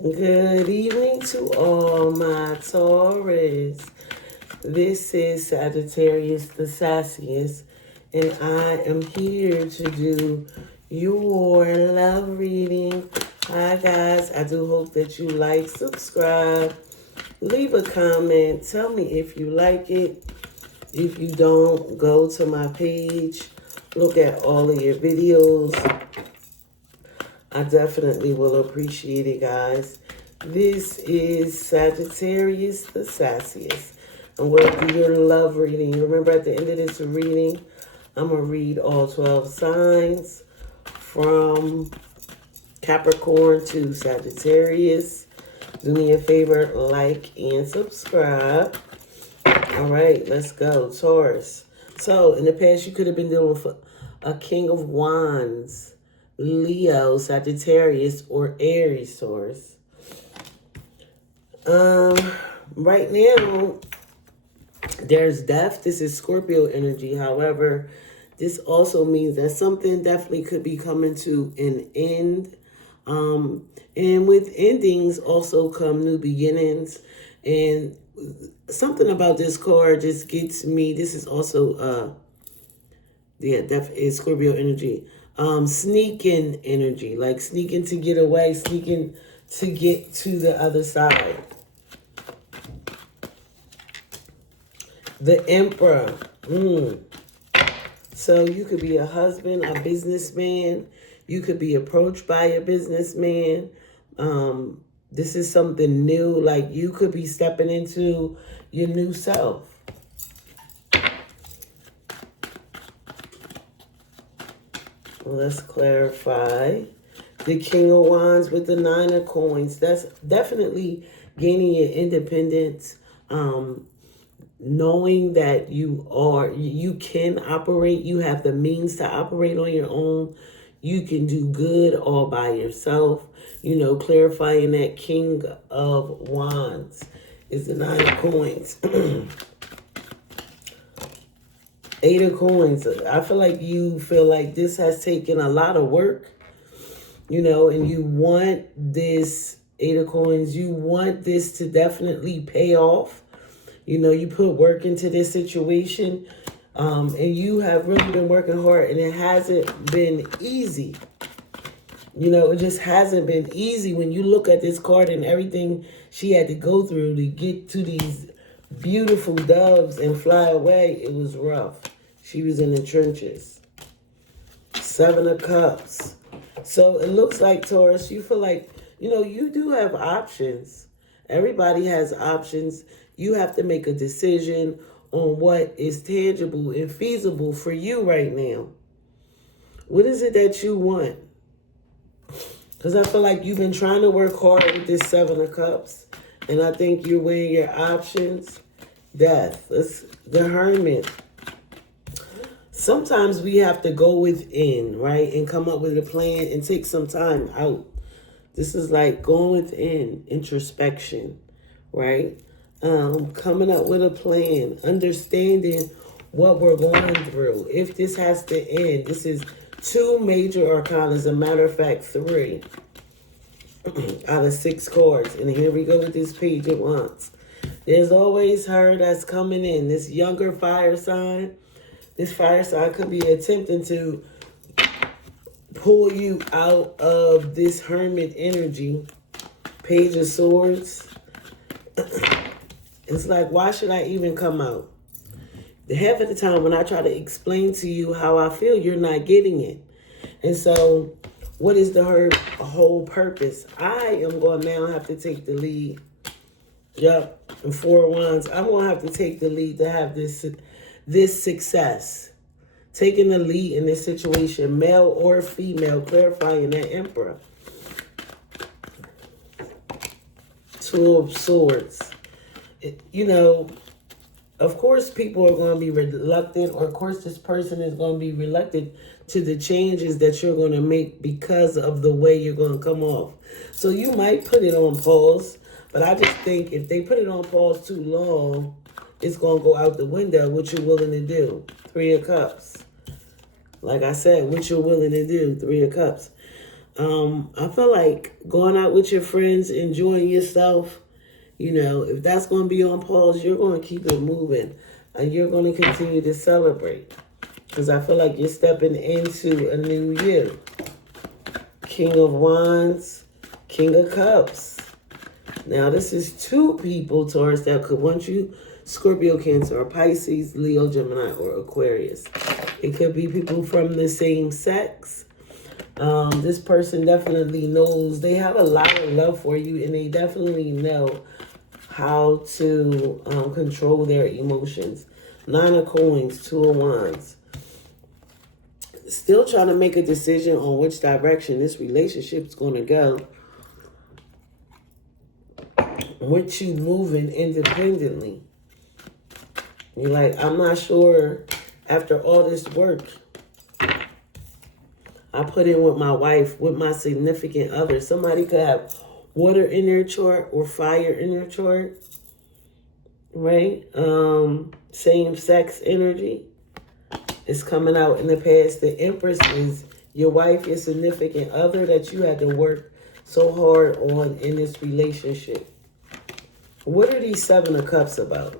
Good evening to all my Taurus. This is Sagittarius the Sassiest, and I am here to do your love reading. Hi guys, I do hope that you like, subscribe, leave a comment, tell me if you like it. If you don't, go to my page, look at all of your videos. I definitely will appreciate it, guys. This is Sagittarius the Sassiest. And we'll do your love reading. Remember, at the end of this reading, I'm going to read all 12 signs from Capricorn to Sagittarius. Do me a favor, like and subscribe. All right, let's go. Taurus. So, in the past, you could have been dealing with a King of Wands, Leo, Sagittarius, or Aries, Taurus. Right now, there's death. This is Scorpio energy. However, this also means that something definitely could be coming to an end. And with endings also come new beginnings. And something about this card just gets me. This is also, definitely Scorpio energy. Sneaking energy, like sneaking to get away, sneaking to get to the other side. The Emperor. So you could be a husband, a businessman. You could be approached by a businessman. This is something new, like you could be stepping into your new self. Let's clarify. The King of Wands with the Nine of Coins. That's definitely gaining your independence. Knowing that you can operate. You have the means to operate on your own. You can do good all by yourself. You know, clarifying that King of Wands is the Nine of Coins. Eight of Coins. I feel like this has taken a lot of work, you know, and you want this Eight of Coins, you want this to definitely pay off. You know, you put work into this situation, and you have really been working hard, and it hasn't been easy. You know, it just hasn't been easy when you look at this card and everything she had to go through to get to these beautiful doves and fly away. It was rough. She was in the trenches. Seven of Cups. So it looks like, Taurus, you feel like, you know, you do have options. Everybody has options. You have to make a decision on what is tangible and feasible for you right now. What is it that you want? Because I feel like you've been trying to work hard with this Seven of Cups. And I think you're weighing your options. Death. That's the Hermit. Sometimes we have to go within, right? And come up with a plan and take some time out. This is like going within, introspection, right? Coming up with a plan, understanding what we're going through. If this has to end, this is two major arcana. As a matter of fact, 3 out of 6 cards. And here we go with this page at once. There's always her that's coming in. This younger fire sign. This fire sign could be attempting to pull you out of this hermit energy. Page of Swords. It's like, why should I even come out? Half of the time when I try to explain to you how I feel, you're not getting it. And so what is the whole purpose? I am going to now have to take the lead. Yep. And 4 of Wands. I'm going to have to take the lead to have this success. Taking the lead in this situation, male or female, clarifying that Emperor. 2 of Swords. You know, of course people are going to be reluctant, or of course this person is going to be reluctant to the changes that you're going to make because of the way you're going to come off. So you might put it on pause, but I just think if they put it on pause too long, it's going to go out the window, what you're willing to do. 3 of Cups. Like I said, what you're willing to do. 3 of Cups. I feel like going out with your friends, enjoying yourself, you know, if that's going to be on pause, you're going to keep it moving and you're going to continue to celebrate. Because I feel like you're stepping into a new year. King of Wands, King of Cups. Now, this is two people, Taurus, that could want you, Scorpio, Cancer, or Pisces, Leo, Gemini, or Aquarius. It could be people from the same sex. This person definitely knows, they have a lot of love for you, and they definitely know how to control their emotions. 9 of Coins, 2 of Wands. Still trying to make a decision on which direction this relationship's going to go. With you moving independently. You're like, I'm not sure after all this work I put in with my wife, with my significant other. Somebody could have water in their chart or fire in their chart. Right? Same sex energy is coming out in the past. The Empress is your wife, your significant other that you had to work so hard on in this relationship. What are these 7 of Cups about?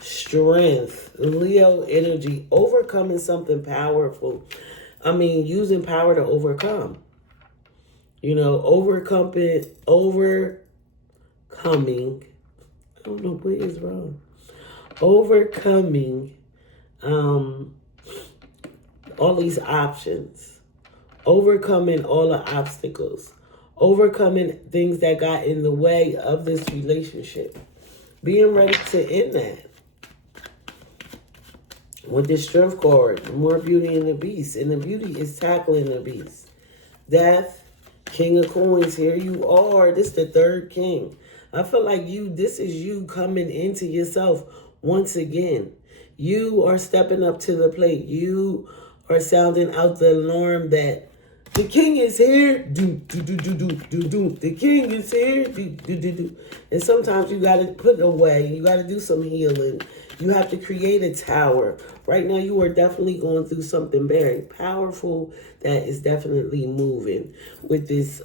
Strength, Leo energy, overcoming something powerful. I mean, using power to overcome. You know, overcoming. I don't know what is wrong. Overcoming all these options. Overcoming all the obstacles. Overcoming things that got in the way of this relationship. Being ready to end that. With the Strength card, more beauty in the beast. And the beauty is tackling the beast. Death, King of Coins, here you are. This is the 3rd king. I feel like this is you coming into yourself once again. You are stepping up to the plate. You are sounding out the alarm that the king is here. Do, do, do, do, do, do, do. The king is here. Do, do, do, do. And sometimes you got to put it away. You got to do some healing. You have to create a tower. Right now, you are definitely going through something very powerful that is definitely moving. With this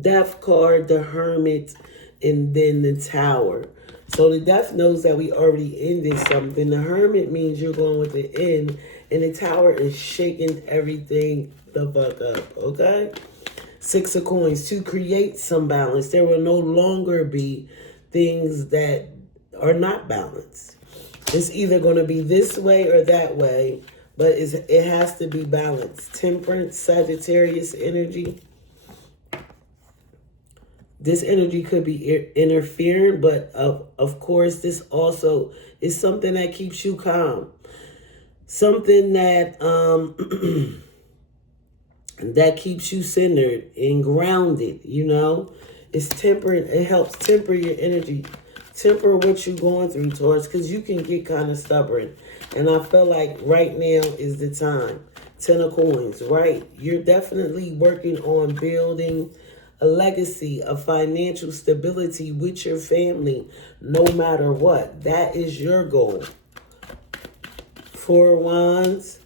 Death card, the Hermit, and then the Tower. So the Death knows that we already ended something. The Hermit means you're going with the end. And the Tower is shaking everything the fuck up, okay? 6 of Coins, to create some balance. There will no longer be things that are not balanced. It's either going to be this way or that way, but it has to be balanced. Temperance, Sagittarius energy. This energy could be interfering, but of course, this also is something that keeps you calm. Something that that keeps you centered and grounded, you know. It's tempering. It helps temper your energy. Temper what you're going through, Taurus, because you can get kind of stubborn. And I feel like right now is the time. 10 of Coins, right? You're definitely working on building a legacy of financial stability with your family, no matter what. That is your goal. 4 of Wands,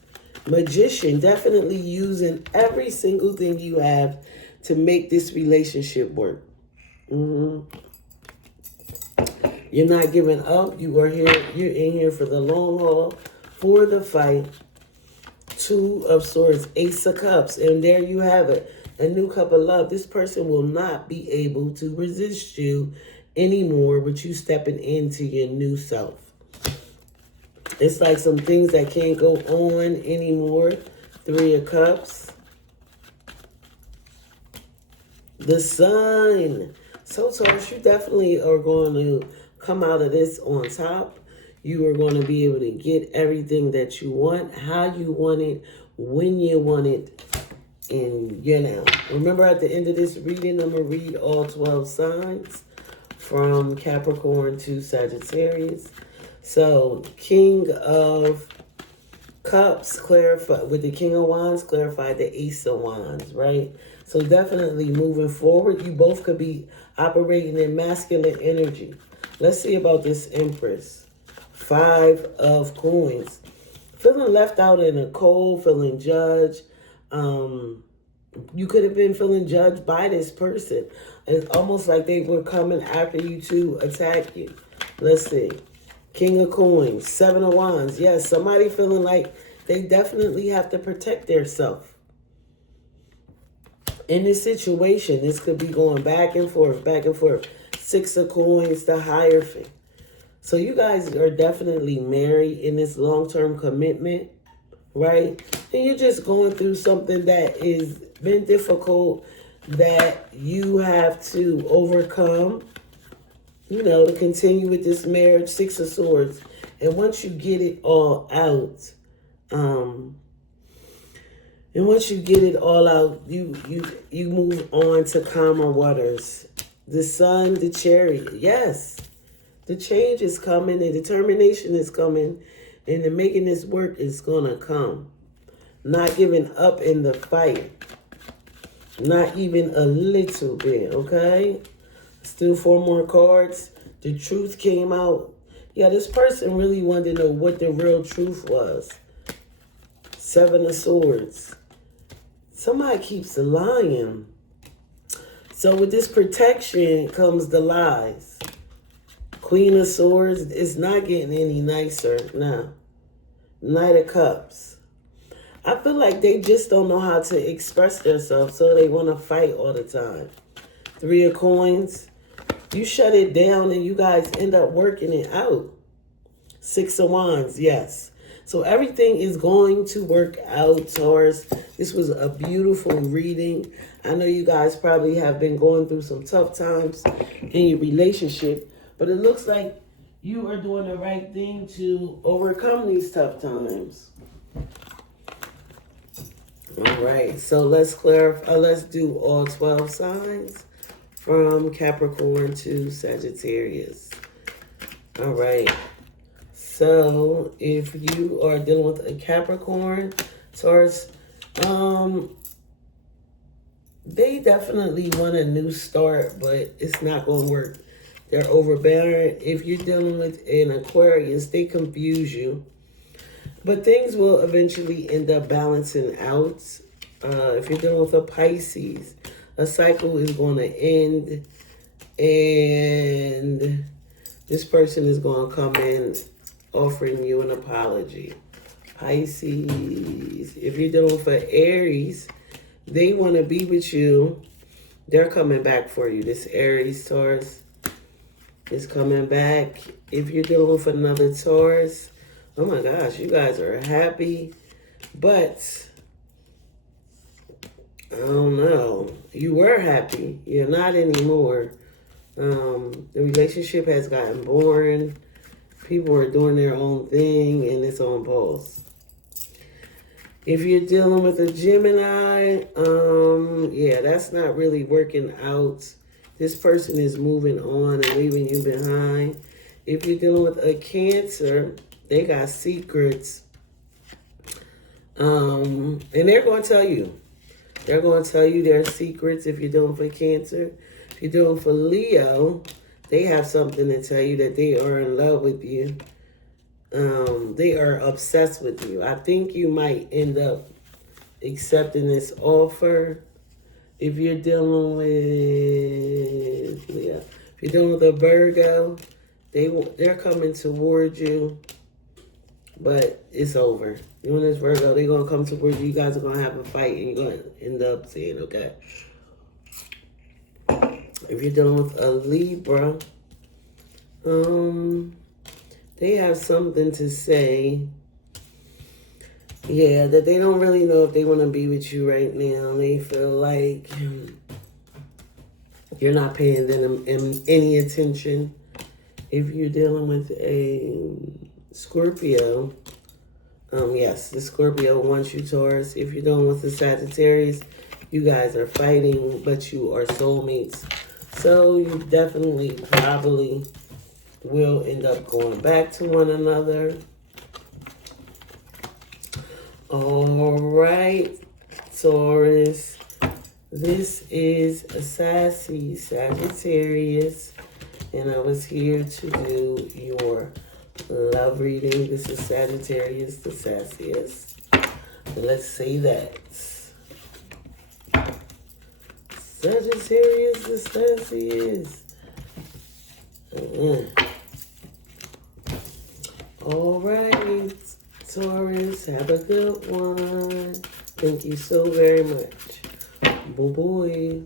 Magician, definitely using every single thing you have to make this relationship work. You're not giving up. You are here. You're in here for the long haul, for the fight. 2 of Swords, Ace of Cups, and there you have it. A new cup of love. This person will not be able to resist you anymore with you stepping into your new self. It's like some things that can't go on anymore. 3 of Cups. The Sun. So, Taurus, you definitely are going to come out of this on top. You are going to be able to get everything that you want, how you want it, when you want it, and you know. Remember, at the end of this reading, I'm going to read all 12 signs from Capricorn to Sagittarius. So, King of Cups clarify with the King of Wands, clarify the Ace of Wands, right? So definitely moving forward, you both could be operating in masculine energy. Let's see about this Empress. 5 of Coins. Feeling left out in the cold, feeling judged. You could have been feeling judged by this person. It's almost like they were coming after you to attack you. Let's see. King of Coins, Seven of Wands. Yes, somebody feeling like they definitely have to protect themselves. In this situation, this could be going back and forth, back and forth. Six of Coins, the Hierophant. So you guys are definitely married in this long-term commitment, right? And you're just going through something that is been difficult that you have to overcome, you know, to continue with this marriage. Six of Swords. And once you get it all out, you move on to calmer waters. The Sun, the Chariot. Yes, the change is coming, the determination is coming, and the making this work is gonna come. Not giving up in the fight. Not even a little bit, okay? Still 4 more cards. The truth came out. Yeah, this person really wanted to know what the real truth was. Seven of Swords. Somebody keeps lying. So with this protection comes the lies. Queen of Swords is not getting any nicer now. Knight of Cups. I feel like they just don't know how to express themselves, so they want to fight all the time. Three of Coins. You shut it down and you guys end up working it out. Six of Wands, yes. So everything is going to work out, Taurus. This was a beautiful reading. I know you guys probably have been going through some tough times in your relationship, but it looks like you are doing the right thing to overcome these tough times. All right, so let's clarify. Let's do all 12 signs from Capricorn to Sagittarius. All right. So if you are dealing with a Capricorn, Taurus, they definitely want a new start, but it's not going to work. They're overbearing. If you're dealing with an Aquarius, they confuse you. But things will eventually end up balancing out. If you're dealing with a Pisces, a cycle is going to end. And this person is going to come in offering you an apology. Pisces, if you're dealing with an Aries, they want to be with you. They're coming back for you. This Aries, Taurus, is coming back. If you're dealing with another Taurus, oh my gosh, you guys are happy, but I don't know. You were happy. You're not anymore. The relationship has gotten boring. People are doing their own thing and it's on pause. If you're dealing with a Gemini, yeah, that's not really working out. This person is moving on and leaving you behind. If you're dealing with a Cancer, they got secrets. And they're going to tell you. They're going to tell you their secrets if you're dealing with Cancer. If you're dealing for Leo, they have something to tell you that they are in love with you. They are obsessed with you. I think you might end up accepting this offer. If you're dealing with Leo, if you're dealing with a Virgo, they're coming towards you, but it's over. You and this Virgo, they're going to come towards you. You guys are going to have a fight, and you're going to end up saying, okay. If you're dealing with a Libra, they have something to say. Yeah, that they don't really know if they want to be with you right now. They feel like you're not paying them any attention. If you're dealing with a Scorpio, yes, the Scorpio wants you, Taurus. If you're dealing with the Sagittarius, you guys are fighting, but you are soulmates. So you definitely probably will end up going back to one another. All right, Taurus. This is a sassy Sagittarius, and I was here to do your love reading. This is Sagittarius, the sassiest. Let's say that. Sagittarius, the Sagittarius. All right, Taurus, have a good one. Thank you so very much. Bye-bye.